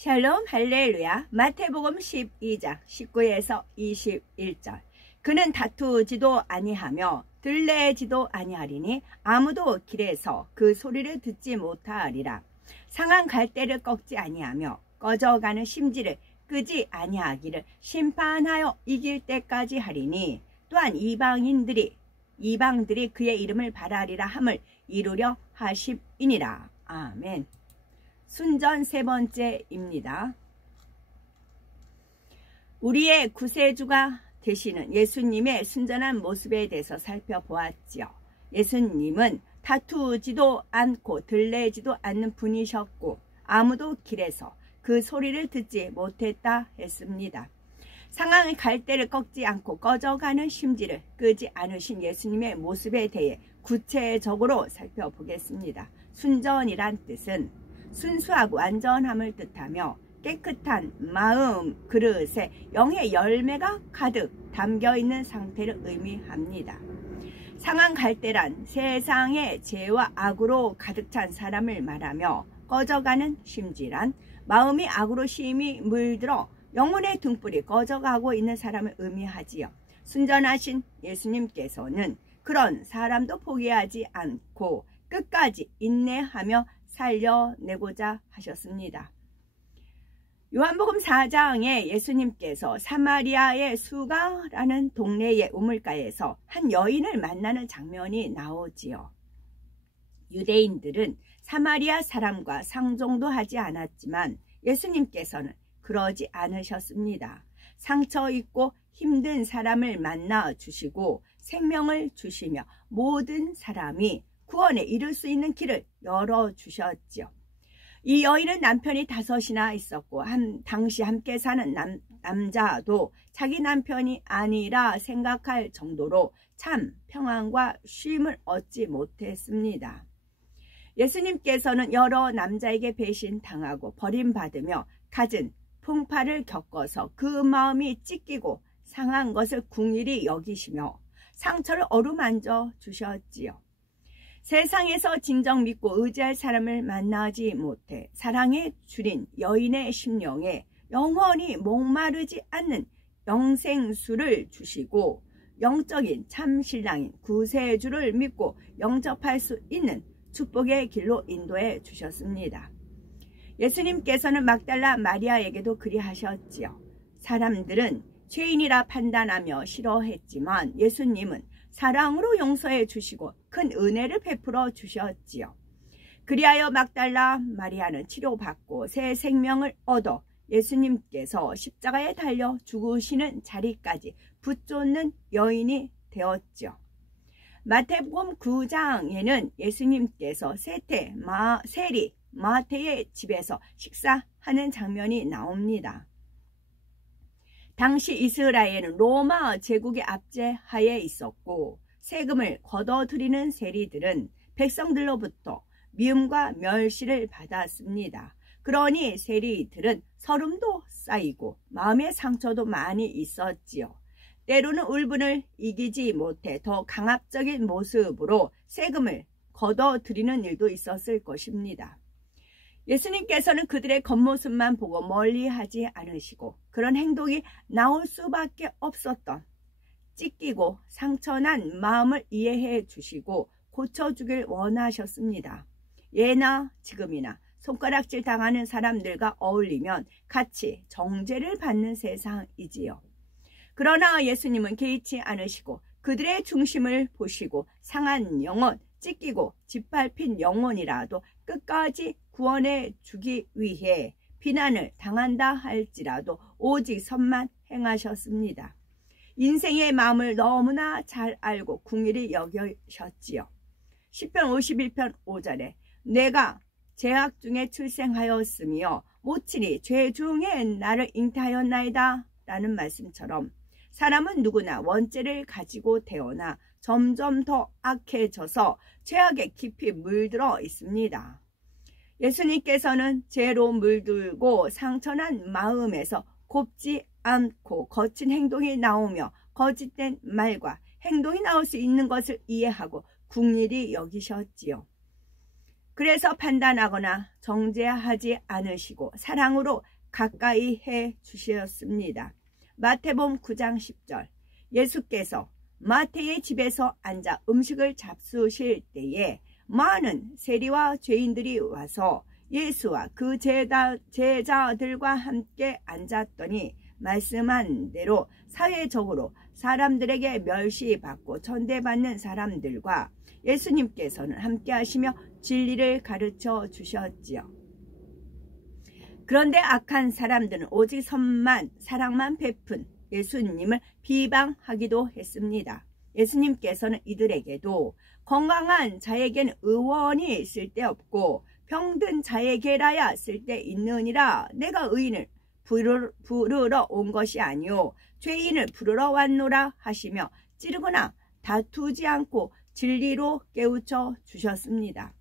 샬롬 할렐루야. 마태복음 12장 19에서 21절. 그는 다투지도 아니하며 들레지도 아니하리니 아무도 길에서 그 소리를 듣지 못하리라. 상한 갈대를 꺾지 아니하며 꺼져가는 심지를 끄지 아니하기를 심판하여 이길 때까지 하리니 또한 이방들이 그의 이름을 바라리라 함을 이루려 하심이니라. 아멘. 순전 세 번째입니다. 우리의 구세주가 되시는 예수님의 순전한 모습에 대해서 살펴보았지요. 예수님은 다투지도 않고 들레지도 않는 분이셨고 아무도 길에서 그 소리를 듣지 못했다 했습니다. 상한 갈대를 꺾지 않고 꺼져가는 심지를 끄지 않으신 예수님의 모습에 대해 구체적으로 살펴보겠습니다. 순전이란 뜻은 순수하고 완전함을 뜻하며 깨끗한 마음 그릇에 영의 열매가 가득 담겨있는 상태를 의미합니다. 상한 갈대란 세상의 죄와 악으로 가득 찬 사람을 말하며 꺼져가는 심지란 마음이 악으로 심히 물들어 영혼의 등불이 꺼져가고 있는 사람을 의미하지요. 순전하신 예수님께서는 그런 사람도 포기하지 않고 끝까지 인내하며 살려내고자 하셨습니다. 요한복음 4장에 예수님께서 사마리아의 수가라는 동네의 우물가에서 한 여인을 만나는 장면이 나오지요. 유대인들은 사마리아 사람과 상종도 하지 않았지만 예수님께서는 그러지 않으셨습니다. 상처 있고 힘든 사람을 만나 주시고 생명을 주시며 모든 사람이 구원에 이를 수 있는 길을 열어주셨지요. 이 여인은 남편이 5이나 있었고 당시 함께 사는 남자도 자기 남편이 아니라 생각할 정도로 참 평안과 쉼을 얻지 못했습니다. 예수님께서는 여러 남자에게 배신당하고 버림받으며 갖은 풍파를 겪어서 그 마음이 찢기고 상한 것을 궁일이 여기시며 상처를 어루만져 주셨지요. 세상에서 진정 믿고 의지할 사람을 만나지 못해 사랑에 줄인 여인의 심령에 영원히 목마르지 않는 영생수를 주시고 영적인 참신랑인 구세주를 믿고 영접할 수 있는 축복의 길로 인도해 주셨습니다. 예수님께서는 막달라 마리아에게도 그리하셨지요. 사람들은 죄인이라 판단하며 싫어했지만 예수님은 사랑으로 용서해 주시고 큰 은혜를 베풀어 주셨지요. 그리하여 막달라 마리아는 치료받고 새 생명을 얻어 예수님께서 십자가에 달려 죽으시는 자리까지 붙쫓는 여인이 되었지요. 마태복음 9장에는 예수님께서 세리 마태의 집에서 식사하는 장면이 나옵니다. 당시 이스라엘은 로마 제국의 압제하에 있었고 세금을 거둬들이는 세리들은 백성들로부터 미움과 멸시를 받았습니다. 그러니 세리들은 서름도 쌓이고 마음의 상처도 많이 있었지요. 때로는 울분을 이기지 못해 더 강압적인 모습으로 세금을 거둬들이는 일도 있었을 것입니다. 예수님께서는 그들의 겉모습만 보고 멀리하지 않으시고 그런 행동이 나올 수밖에 없었던 찢기고 상처난 마음을 이해해 주시고 고쳐주길 원하셨습니다. 예나 지금이나 손가락질 당하는 사람들과 어울리면 같이 정죄를 받는 세상이지요. 그러나 예수님은 개의치 않으시고 그들의 중심을 보시고 상한 영혼, 찢기고 짓밟힌 영혼이라도 끝까지 구원해 주기 위해 비난을 당한다 할지라도 오직 선만 행하셨습니다. 인생의 마음을 너무나 잘 알고 궁일이 여기셨지요. 시편 51편 5절에 내가 죄악 중에 출생하였으며 모친이 죄 중에 나를 잉태하였나이다 라는 말씀처럼 사람은 누구나 원죄를 가지고 태어나 점점 더 악해져서 죄악에 깊이 물들어 있습니다. 예수님께서는 죄로 물들고 상처난 마음에서 곱지 않고 거친 행동이 나오며 거짓된 말과 행동이 나올 수 있는 것을 이해하고 궁일이 여기셨지요. 그래서 판단하거나 정죄하지 않으시고 사랑으로 가까이 해 주셨습니다. 마태복음 9장 10절. 예수께서 마태의 집에서 앉아 음식을 잡수실 때에 많은 세리와 죄인들이 와서 예수와 그 제자들과 함께 앉았더니 말씀한 대로 사회적으로 사람들에게 멸시받고 천대받는 사람들과 예수님께서는 함께 하시며 진리를 가르쳐 주셨지요. 그런데 악한 사람들은 오직 선만 사랑만 베푼 예수님을 비방하기도 했습니다. 예수님께서는 이들에게도 건강한 자에게는 의원이 쓸데없고 병든 자에게라야 쓸데있느니라. 내가 의인을 부르러 온 것이 아니요 죄인을 부르러 왔노라 하시며 찌르거나 다투지 않고 진리로 깨우쳐 주셨습니다.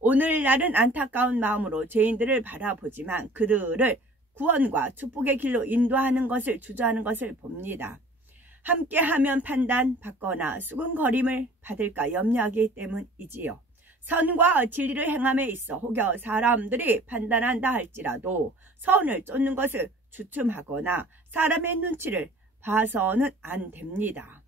오늘날은 안타까운 마음으로 죄인들을 바라보지만 그들을 구원과 축복의 길로 인도하는 것을 주저하는 것을 봅니다. 함께하면 판단받거나 수군거림을 받을까 염려하기 때문이지요. 선과 진리를 행함에 있어 혹여 사람들이 판단한다 할지라도 선을 쫓는 것을 주춤하거나 사람의 눈치를 봐서는 안 됩니다.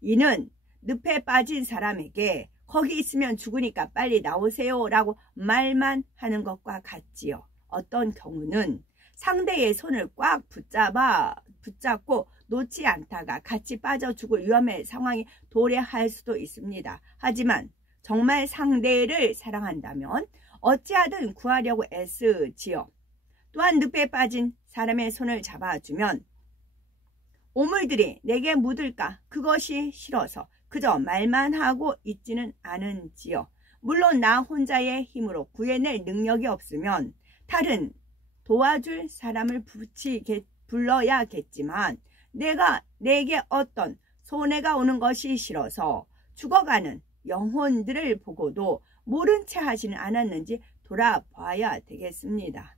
이는 늪에 빠진 사람에게 거기 있으면 죽으니까 빨리 나오세요 라고 말만 하는 것과 같지요. 어떤 경우는 상대의 손을 꽉 붙잡고 놓지 않다가 같이 빠져 죽을 위험의 상황이 도래할 수도 있습니다. 하지만 정말 상대를 사랑한다면 어찌하든 구하려고 애쓰지요. 또한 늪에 빠진 사람의 손을 잡아주면 오물들이 내게 묻을까 그것이 싫어서 그저 말만 하고 있지는 않은지요. 물론 나 혼자의 힘으로 구해낼 능력이 없으면 다른 도와줄 사람을 불러야겠지만 내게 어떤 손해가 오는 것이 싫어서 죽어가는 영혼들을 보고도 모른 채 하지는 않았는지 돌아봐야 되겠습니다.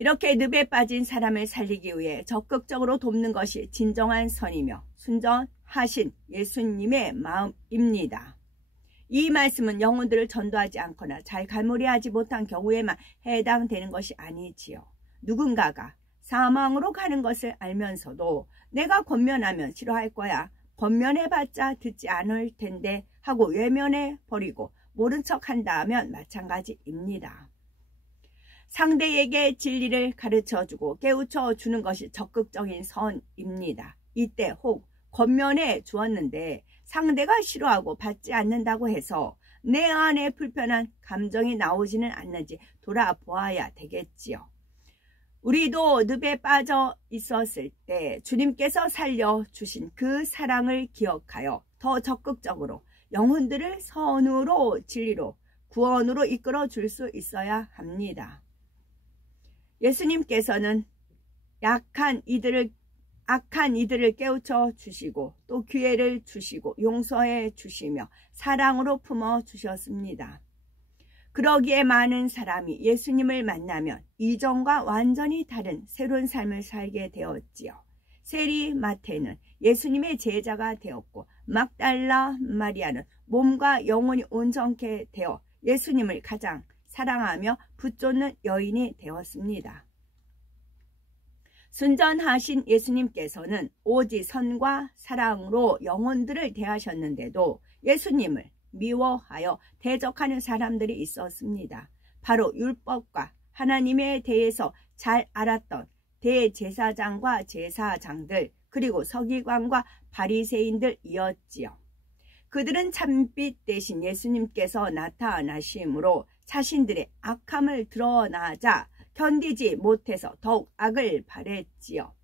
이렇게 늪에 빠진 사람을 살리기 위해 적극적으로 돕는 것이 진정한 선이며 순전하신 예수님의 마음입니다. 이 말씀은 영혼들을 전도하지 않거나 잘 갈무리하지 못한 경우에만 해당되는 것이 아니지요. 누군가가 사망으로 가는 것을 알면서도 내가 권면하면 싫어할 거야. 권면해봤자 듣지 않을 텐데 하고 외면해버리고 모른 척 한다면 마찬가지입니다. 상대에게 진리를 가르쳐주고 깨우쳐주는 것이 적극적인 선입니다. 이때 혹 권면해 주었는데 상대가 싫어하고 받지 않는다고 해서 내 안에 불편한 감정이 나오지는 않는지 돌아보아야 되겠지요. 우리도 늪에 빠져 있었을 때 주님께서 살려주신 그 사랑을 기억하여 더 적극적으로 영혼들을 선으로 진리로 구원으로 이끌어 줄 수 있어야 합니다. 예수님께서는 악한 이들을 깨우쳐 주시고 또 기회를 주시고 용서해 주시며 사랑으로 품어 주셨습니다. 그러기에 많은 사람이 예수님을 만나면 이전과 완전히 다른 새로운 삶을 살게 되었지요. 세리 마태는 예수님의 제자가 되었고 막달라 마리아는 몸과 영혼이 온전케 되어 예수님을 가장 사랑하며 붙쫓는 여인이 되었습니다. 순전하신 예수님께서는 오직 선과 사랑으로 영혼들을 대하셨는데도 예수님을 미워하여 대적하는 사람들이 있었습니다. 바로 율법과 하나님에 대해서 잘 알았던 대제사장과 제사장들 그리고 서기관과 바리새인들이었지요. 그들은 참빛 대신 예수님께서 나타나심으로 자신들의 악함을 드러나자 견디지 못해서 더욱 악을 바랬지요.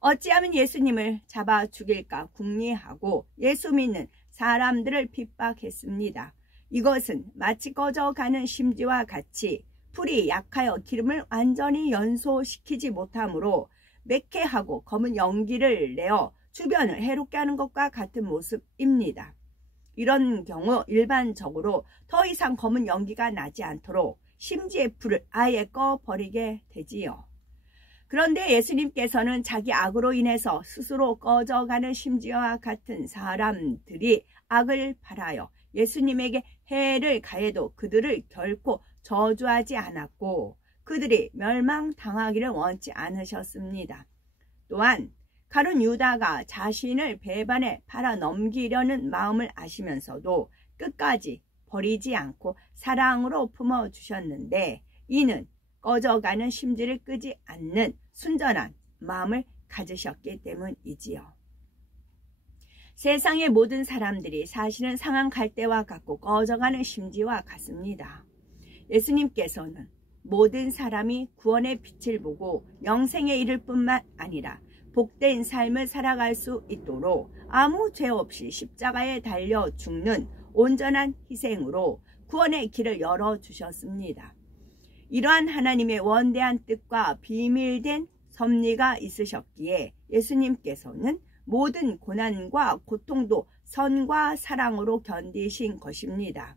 어찌하면 예수님을 잡아 죽일까 궁리하고 예수 믿는 사람들을 핍박했습니다. 이것은 마치 꺼져가는 심지와 같이 불이 약하여 기름을 완전히 연소시키지 못하므로 매캐하고 검은 연기를 내어 주변을 해롭게 하는 것과 같은 모습입니다. 이런 경우 일반적으로 더 이상 검은 연기가 나지 않도록 심지의 불을 아예 꺼버리게 되지요. 그런데 예수님께서는 자기 악으로 인해서 스스로 꺼져가는 심지와 같은 사람들이 악을 바라여 예수님에게 해를 가해도 그들을 결코 저주하지 않았고 그들이 멸망당하기를 원치 않으셨습니다. 또한 가룟 유다가 자신을 배반에 팔아넘기려는 마음을 아시면서도 끝까지 버리지 않고 사랑으로 품어주셨는데 이는 꺼져가는 심지를 끄지 않는 순전한 마음을 가지셨기 때문이지요. 세상의 모든 사람들이 사실은 상한 갈대와 같고 꺼져가는 심지와 같습니다. 예수님께서는 모든 사람이 구원의 빛을 보고 영생에 이를 뿐만 아니라 복된 삶을 살아갈 수 있도록 아무 죄 없이 십자가에 달려 죽는 온전한 희생으로 구원의 길을 열어주셨습니다. 이러한 하나님의 원대한 뜻과 비밀된 섭리가 있으셨기에 예수님께서는 모든 고난과 고통도 선과 사랑으로 견디신 것입니다.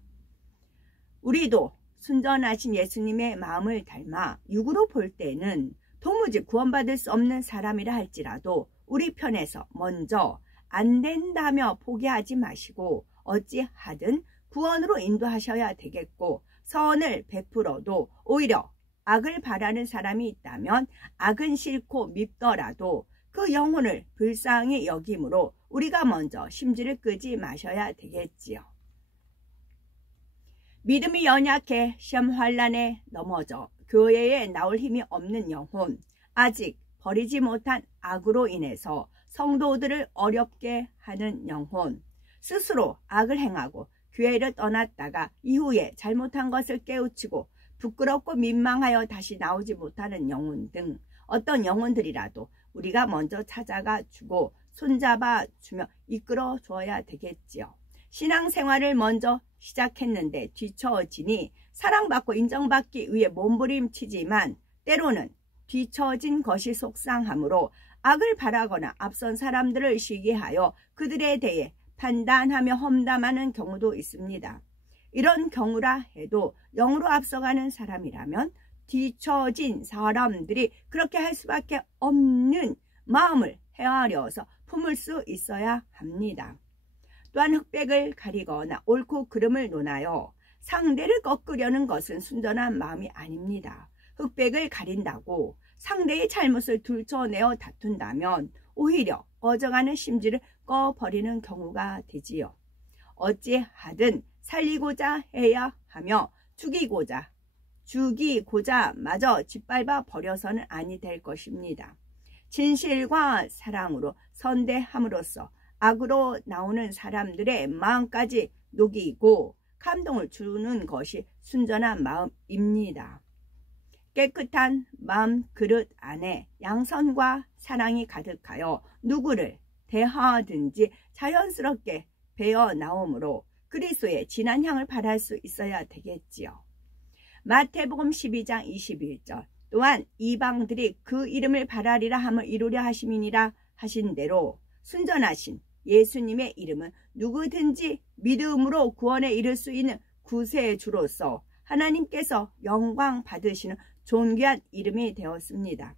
우리도 순전하신 예수님의 마음을 닮아 육으로 볼 때는 도무지 구원받을 수 없는 사람이라 할지라도 우리 편에서 먼저 안 된다며 포기하지 마시고 어찌하든 구원으로 인도하셔야 되겠고 선을 베풀어도 오히려 악을 바라는 사람이 있다면 악은 싫고 밉더라도 그 영혼을 불쌍히 여김으로 우리가 먼저 심지를 끄지 마셔야 되겠지요. 믿음이 연약해 시험 환란에 넘어져 교회에 나올 힘이 없는 영혼, 아직 버리지 못한 악으로 인해서 성도들을 어렵게 하는 영혼, 스스로 악을 행하고 교회를 떠났다가 이후에 잘못한 것을 깨우치고 부끄럽고 민망하여 다시 나오지 못하는 영혼 등 어떤 영혼들이라도 우리가 먼저 찾아가 주고 손잡아 주며 이끌어 줘야 되겠지요. 신앙생활을 먼저 시작했는데 뒤처지니 사랑받고 인정받기 위해 몸부림치지만 때로는 뒤처진 것이 속상하므로 악을 바라거나 앞선 사람들을 시기하여 그들에 대해 판단하며 험담하는 경우도 있습니다. 이런 경우라 해도 영으로 앞서가는 사람이라면 뒤처진 사람들이 그렇게 할 수밖에 없는 마음을 헤아려서 품을 수 있어야 합니다. 또한 흑백을 가리거나 옳고 그름을 논하여 상대를 꺾으려는 것은 순전한 마음이 아닙니다. 흑백을 가린다고 상대의 잘못을 들춰내어 다툰다면 오히려 꺼져가는 심지를 꺼버리는 경우가 되지요. 어찌하든 살리고자 해야 하며 죽이고자 마저 짓밟아 버려서는 아니 될 것입니다. 진실과 사랑으로 선대함으로써 악으로 나오는 사람들의 마음까지 녹이고 감동을 주는 것이 순전한 마음입니다. 깨끗한 마음 그릇 안에 양선과 사랑이 가득하여 누구를 대하든지 자연스럽게 배어 나오므로 그리스도의 진한 향을 발할 수 있어야 되겠지요. 마태복음 12장 21절 또한 이방들이 그 이름을 발하리라 함을 이루려 하심이니라 하신 대로 순전하신 예수님의 이름은 누구든지 믿음으로 구원에 이를 수 있는 구세주로서 하나님께서 영광 받으시는 존귀한 이름이 되었습니다.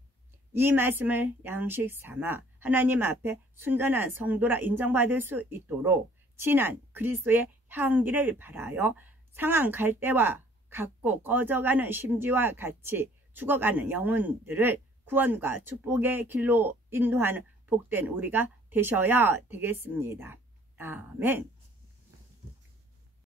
이 말씀을 양식 삼아 하나님 앞에 순전한 성도라 인정받을 수 있도록 진한 그리스도의 향기를 바라여 상한 갈대와 같고 꺼져가는 심지와 같이 죽어가는 영혼들을 구원과 축복의 길로 인도하는 복된 우리가 되셔야 되겠습니다. 아멘.